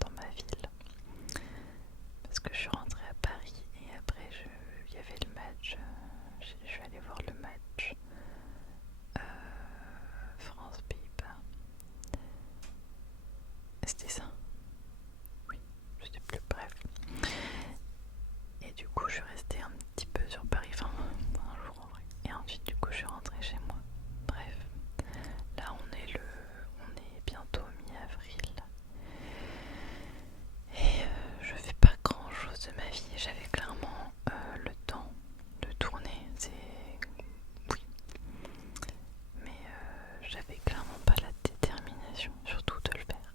dans ma ville. Parce que je suis rentrée à Paris et après il y avait le match. Je suis allée voir le match France-Pays-Bas. C'était ça? Oui, je sais plus, bref. Et du coup je suis restée un petit peu sur Paris, enfin un jour en vrai. Et ensuite du coup je suis rentrée chez moi. Bref, là on est bientôt mi-avril. Et je fais pas grand chose de ma vie. J'avais clairement le temps de tourner. Oui, mais j'avais clairement pas la détermination, surtout de le faire.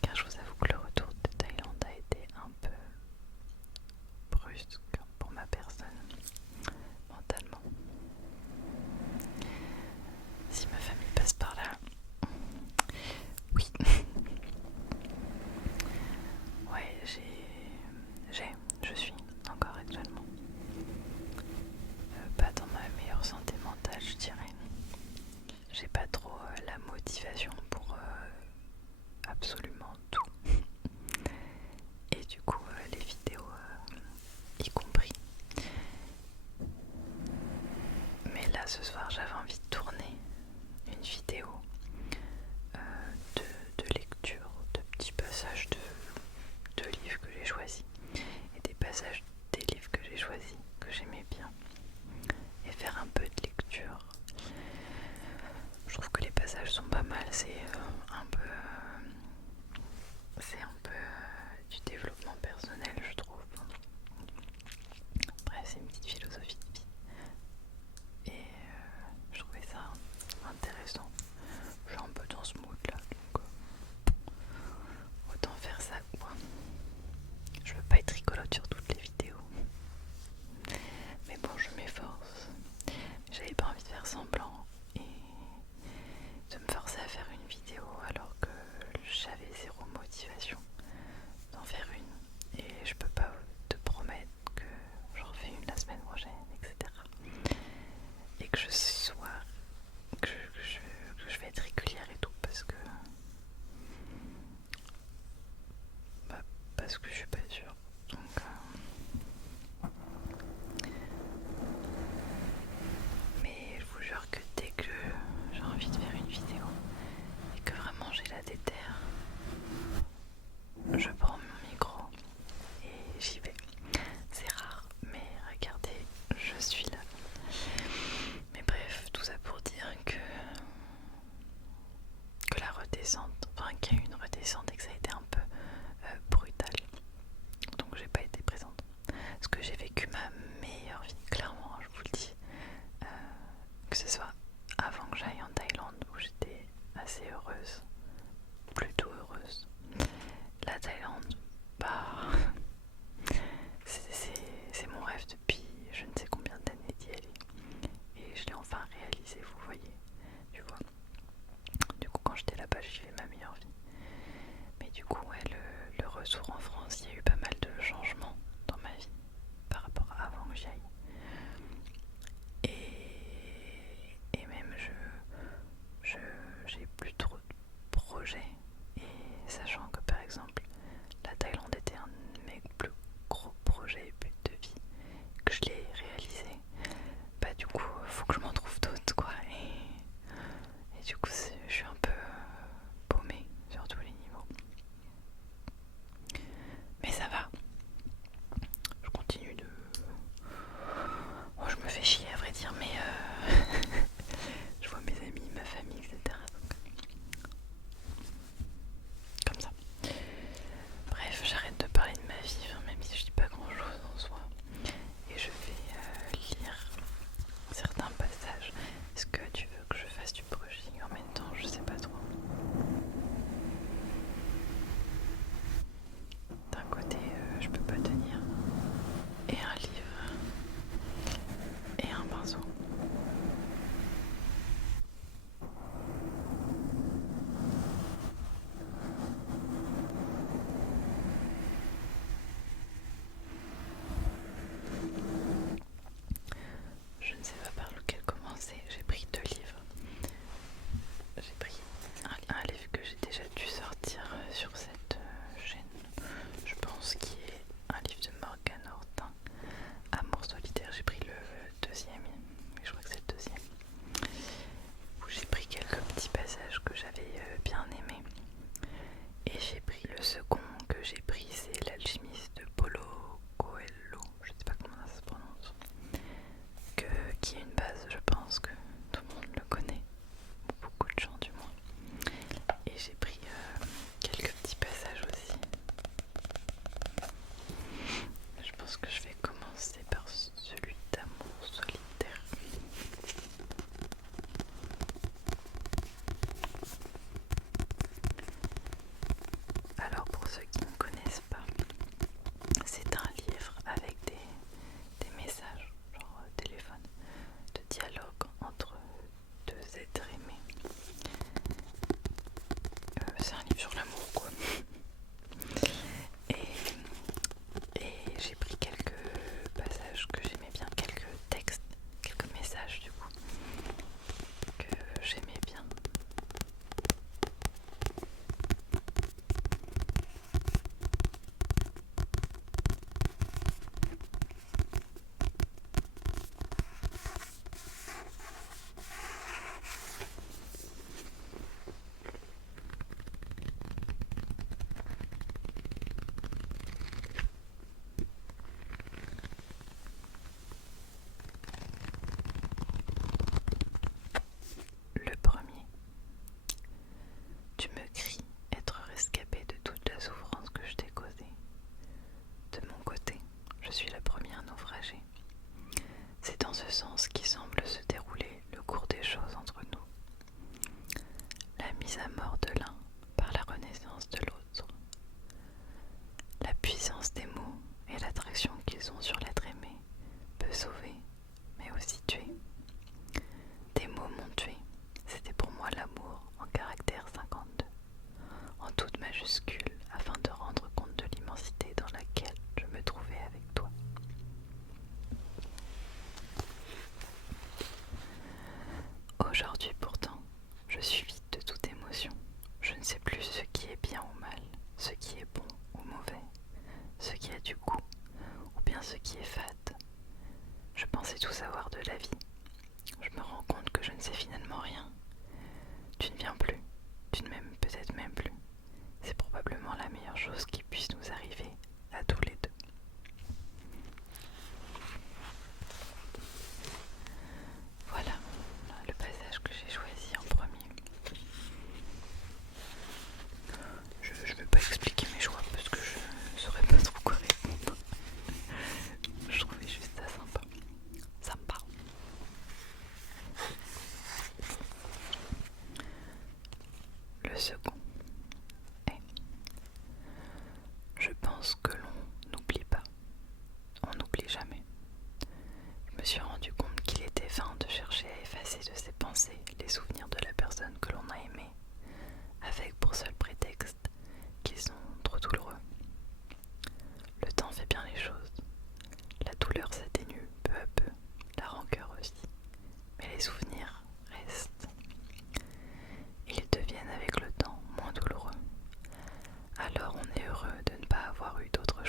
Car je vous avoue que le retour de Thaïlande a été un peu brusque pour ma personne, mentalement. Si ma famille passe par là, oui. Ouais, je suis encore actuellement pas dans ma meilleure santé mentale, je dirais. J'ai pas trop la motivation pour absolument tout. Et du coup, les vidéos y compris. Mais là, ce soir, j'avais envie de tourner une vidéo de lecture, de petits passages de livres que j'ai choisis. Et des passages des livres que j'ai choisis, que j'aimais bien. Et faire un peu de lecture. Je trouve que les passages sont pas mal, c'est un peu du développement personnel, je trouve. Bref, c'est une petite philosophie de vie. Et je trouvais ça intéressant. Je suis un peu dans ce mood là, donc autant faire ça quoi. Je veux pas être rigolote sur toutes les vidéos. Mais bon, je m'efforce. J'avais pas envie de faire semblant et de me forcer à faire une vidéo alors que j'avais zéro motivation d'en faire une. Et je peux pas te promettre que j'en fais une la semaine prochaine, etc. Et que je vais être régulière et tout parce que je suis pas sûre. Donc mais je vous jure que dès que j'ai envie de faire une vidéo et que vraiment j'ai la déterre, je prends mon micro et j'y vais. C'est rare, mais regardez, je suis là. Mais bref, tout ça pour dire que la redescente, enfin qu'il y a eu une redescente et que ça a été un peu brutal. Et j'ai pris le second que j'ai pris, c'est l'Alchimiste de Paulo Coelho, je sais pas comment ça se prononce, qui est une base, je pense que tout le monde le connaît, ou beaucoup de gens du moins. Et j'ai pris quelques petits passages aussi. Je pense que je vais commencer par celui d'amour solitaire. Alors pour ceux qui ne connaissent pas, c'est un livre avec des messages, genre téléphone, de dialogue entre deux êtres aimés. C'est un livre sur l'amour quoi. Et j'ai pris quelques passages que j'aimais bien, quelques textes, quelques messages du coup, que j'aimais bien. Le premier. Tu me cries être rescapé de toute la souffrance que je t'ai causée. De mon côté, je suis la première naufragée. C'est dans ce sens qui semble se dérouler le cours des choses entre nous. La mise à mort de l'un par la renaissance de l'autre. La puissance des mots et l'attraction qu'ils ont sur l'être aimé peut sauver, mais aussi tuer. Des mots m'ont tué. C'était pour moi l'amour en caractère 52, en toute majuscule, afin de rendre compte de l'immensité dans laquelle je me trouvais avec toi. Aujourd'hui pourtant, je suis vide de toute émotion. Je ne sais plus ce qui est bien ou mal, ce qui est bon ou mauvais, ce qui a du goût ou bien ce qui est fade. Je pensais tout savoir de la vie. Je me rends compte que je ne sais finalement rien. Tu ne viens plus, tu ne m'aimes peut-être même plus. C'est probablement la meilleure chose qui puisse nous arriver à tous les deux. Voilà le passage que j'ai choisi en premier. Je ne vais pas expliquer mes choix parce que je ne saurais pas trop quoi répondre. Je trouvais juste ça sympa. Sympa. Le second est: je pense que l'on n'oublie pas. On n'oublie jamais. Je me suis rendu compte qu'il était vain de chercher à effacer de ses pensées les souvenirs de la personne que l'on a aimée, avec pour seul prétexte qu'ils sont trop douloureux. Le temps fait bien les choses. La douleur s'atténue peu à peu, la rancœur aussi, mais les souvenirs restent. Ils deviennent avec le temps moins douloureux. Alors on est heureux de ne pas avoir eu d'autre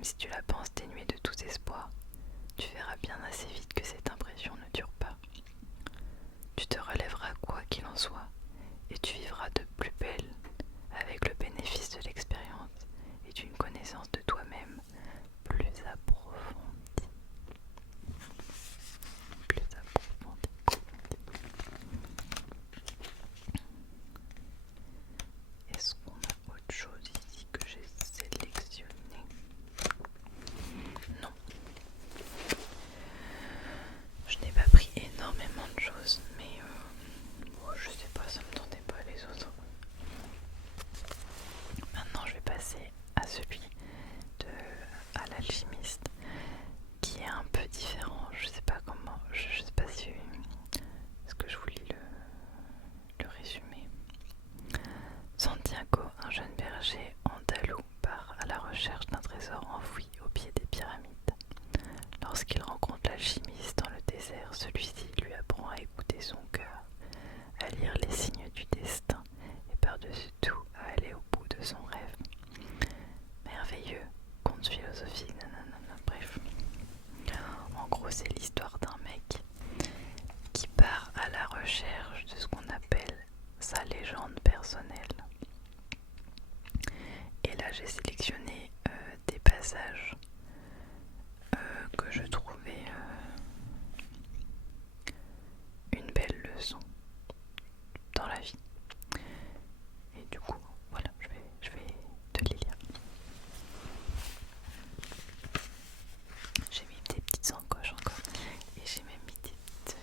Même si tu la penses dénuée de tout espoir, tu verras bien assez vite que cette impression ne dure pas. Tu te relèveras quoi qu'il en soit, et tu vivras de plus belle avec le bénéfice de l'expérience et d'une connaissance de toi-même plus approfondie. Plus approfondie. Est-ce qu'on a autre chose ici que j'ai sélectionné? Non. Je n'ai pas pris énormément de choses, mais je sais pas, ça me tentait pas les autres. Maintenant je vais passer à celui à l'alchimiste, qui est un peu différent. Je sais pas comment, je sais pas si est-ce que je vous lis le résumé. Santiago, un jeune berger andalou, part à la recherche d'un trésor enfoui au pied des pyramides. Lorsqu'il rencontre l'alchimiste dans le désert, celui-ci lui apprend à écouter son cœur, à lire les signes du destin et par-dessus tout à aller au bout de son rêve. Merveilleux, conte philosophique, nanana, bref. En gros, c'est l'histoire d'un mec qui part à la recherche de ce qu'on appelle sa légende personnelle. Et là, j'ai sélectionné des passages que je trouvais une belle leçon dans la vie. Et du coup, voilà, je vais te les lire. J'ai mis des petites encoches encore. Et j'ai même mis des petites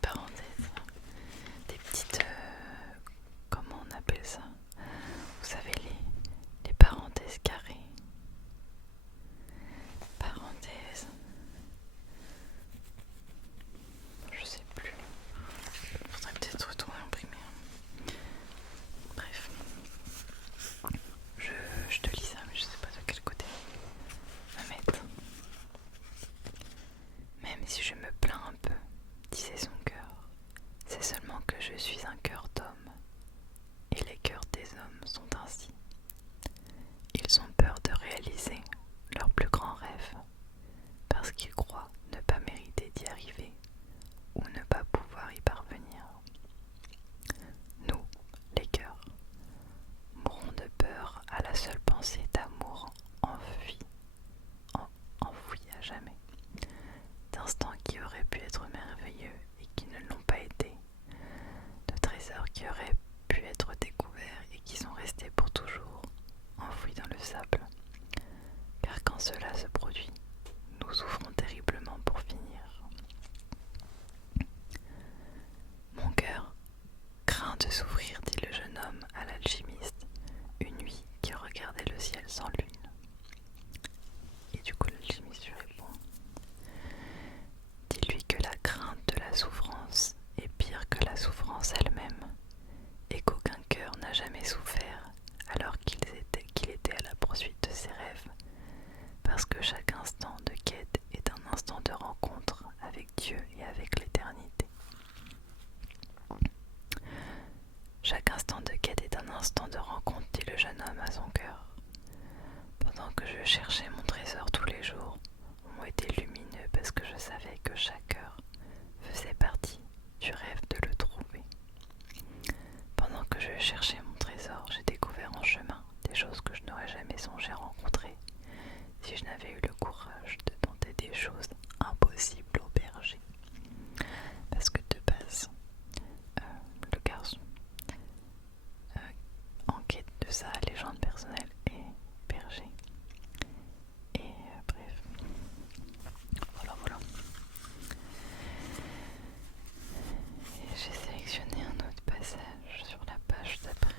parenthèses. Des petites... comment on appelle ça? Vous savez, les parenthèses carrées. Parenthèses. Je sais plus. Faudrait peut-être retourner imprimer. Bref. Je te lis ça, mais je sais pas de quel côté me mettre. Même si je me plains un peu, disait son cœur, c'est seulement que je suis un cœur d'homme. Et les cœurs des hommes sont ainsi. Ils ont peur de réaliser leur plus grand rêve, parce qu'ils croient ne pas mériter d'y arriver ou ne pas pouvoir y parvenir. Nous, les cœurs, mourons de peur à la seule pensée d'amour enfoui à jamais, d'instants qui auraient pu être merveilleux et qui ne l'ont pas été, de trésors qui auraient pu être découverts et qui sont restés pour toujours enfouis dans le sable. Car quand cela se produit, nous souffrons terriblement pour finir. Mon cœur craint de s'ouvrir, dit le jeune homme à l'alchimiste, une nuit qui regardait le ciel sans lune. Et du coup l'alchimiste lui répond: dis-lui que la crainte de la souffrance est pire que la souffrance elle-même, et qu'aucun cœur n'a jamais souffert alors qu'il était à la poursuite de ses rêves, parce que chaque instant de quête est un instant de rencontre avec Dieu et avec l'éternité. Chaque instant de quête est un instant de rencontre, dit le jeune homme à son cœur. Pendant que je cherchais mon trésor tous les jours, ont été lumineux parce que je savais que chaque heure faisait partie du rêve de le trouver. Pendant que je cherchais mon trésor, j'ai découvert en chemin des choses que je n'aurais jamais songé rencontrer si je n'avais eu le courage de tenter des choses impossibles au berger. Parce que de base, le garçon, en quête de sa légende personnelle, est berger. Et bref, voilà. Et j'ai sélectionné un autre passage sur la page d'après.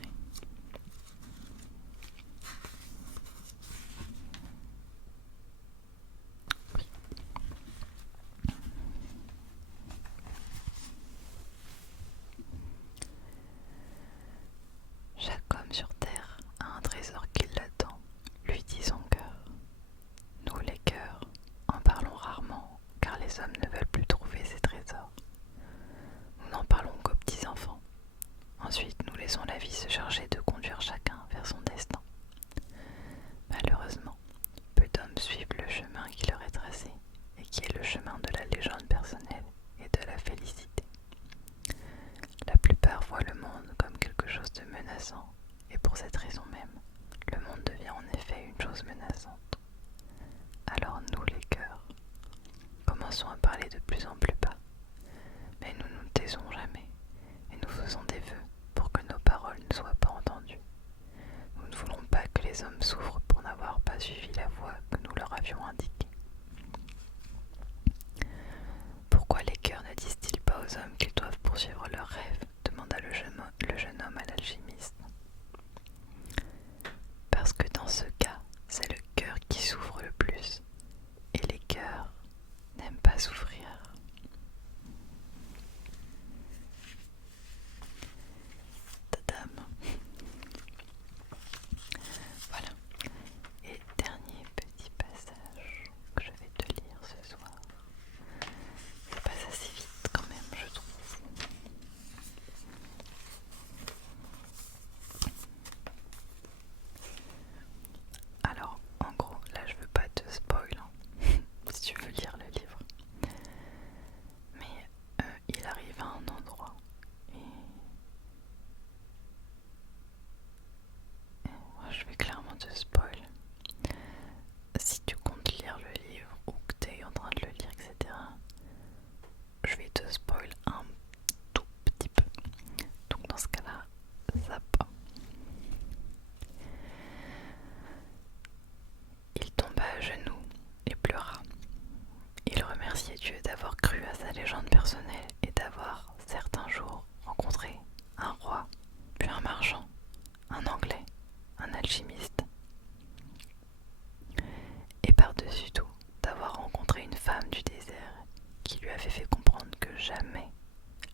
pas suivi la voie que nous leur avions indiquée. Pourquoi les cœurs ne disent-ils pas aux hommes qu'ils doivent poursuivre leurs rêves? Demanda le jeune homme à l'alchimiste. Parce que dans ce cas, c'est le cœur qui souffre le plus, et les cœurs n'aiment pas souffrir. Tadam. Voilà. Et dernier petit passage que je vais te lire ce soir. Ça passe assez vite quand même, je trouve. Alors, en gros, là je veux pas te spoil, hein, si tu veux lire le livre. Mais il arrive à un endroit et moi je vais clairement te spoil. Si tu comptes lire le livre ou que tu es en train de le lire, etc., je vais te spoil un tout petit peu. Donc dans ce cas-là, zappe. Il tomba à genoux et pleura. Il remerciait Dieu d'avoir cru à sa légende personnelle et d'avoir, certains jours, rencontré un roi, puis un marchand, un anglais, un alchimiste. Et par-dessus tout, d'avoir rencontré une femme du désert qui lui avait fait comprendre que jamais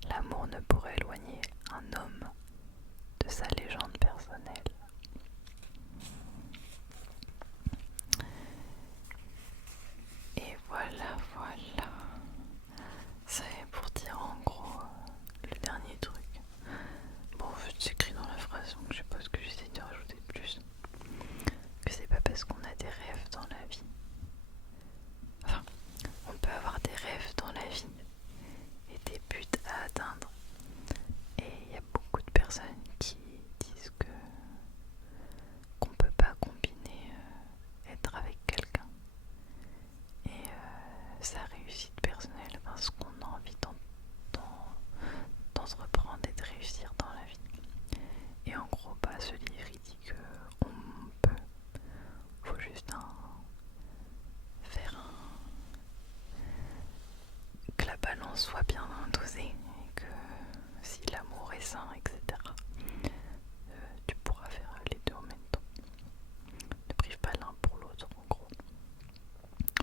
l'amour ne pourrait éloigner un homme de sa légende personnelle. Et voilà, voilà. C'est pour dire en gros le dernier truc. Bon, c'est écrit dans la phrase, donc je sais pas ce que j'essaie de rajouter de plus. Que c'est pas parce qu'on a des rêves dans la vie. Enfin, on peut avoir des rêves dans la vie et des buts à atteindre. Et il y a beaucoup de personnes qui disent qu'on peut pas combiner être avec quelqu'un et sa réussite personnelle, parce qu'on a envie d'entreprendre et de réussir dans la vie. Et en gros, bah, ce livre il dit qu'on peut, faut juste que la balance soit bien dosée et que si l'amour est sain, etc., tu pourras faire les deux en même temps. Ne prive pas l'un pour l'autre, en gros.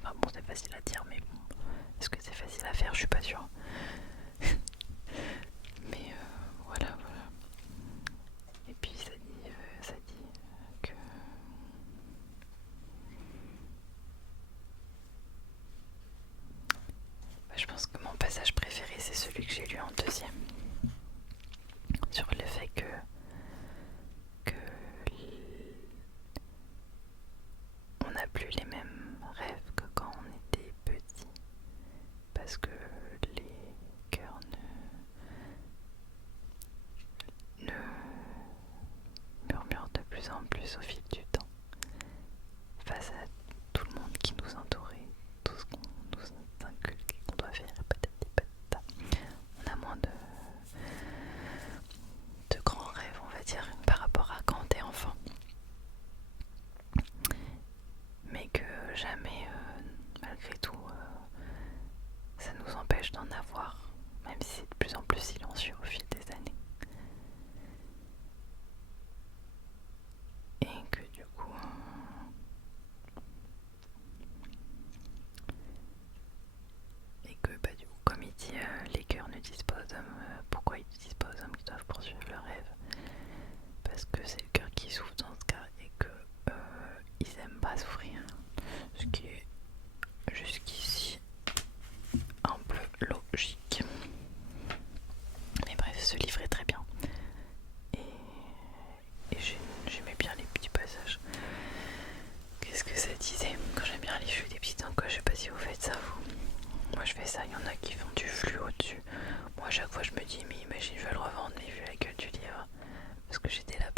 Enfin bon, c'est facile à dire, mais bon, est-ce que c'est facile à faire? Je suis pas sûre. Mais voilà, voilà. Et puis ça dit que je pense que mon passage préféré, c'est celui que j'ai lu en deuxième, sur le fait que on n'a plus les mêmes rêves que quand on était petit, parce que les cœurs ne murmurent de plus en plus au fil du temps, face à tout le monde qui nous entourait, tout ce qu'on nous inculque et qu'on doit faire, patati patata. On a moins de grands rêves, on va dire, par rapport à quand t'es enfant. Mais que jamais, malgré tout, ça nous empêche d'en avoir, même si c'est de plus en plus silencieux au fil des années. Et que du coup, comme il dit, les cœurs ne disent pas aux hommes, pourquoi ils ne disent pas aux hommes qu'ils doivent poursuivre leurs rêves? Parce que c'est le cœur qui souffre dans ce cas et que ils aiment pas souffrir. Ce qui est jusqu'ici un peu logique. Mais bref, ce livre est très bien. Et j'aimais bien les petits passages. Qu'est-ce que ça disait? Quand j'aime bien les des petites encoches, je sais pas si vous faites ça vous. Moi je fais ça, il y en a qui font du fluo dessus. Moi à chaque fois je me dis, mais imagine je vais le revendre, mais vu la gueule du livre. Parce que j'étais là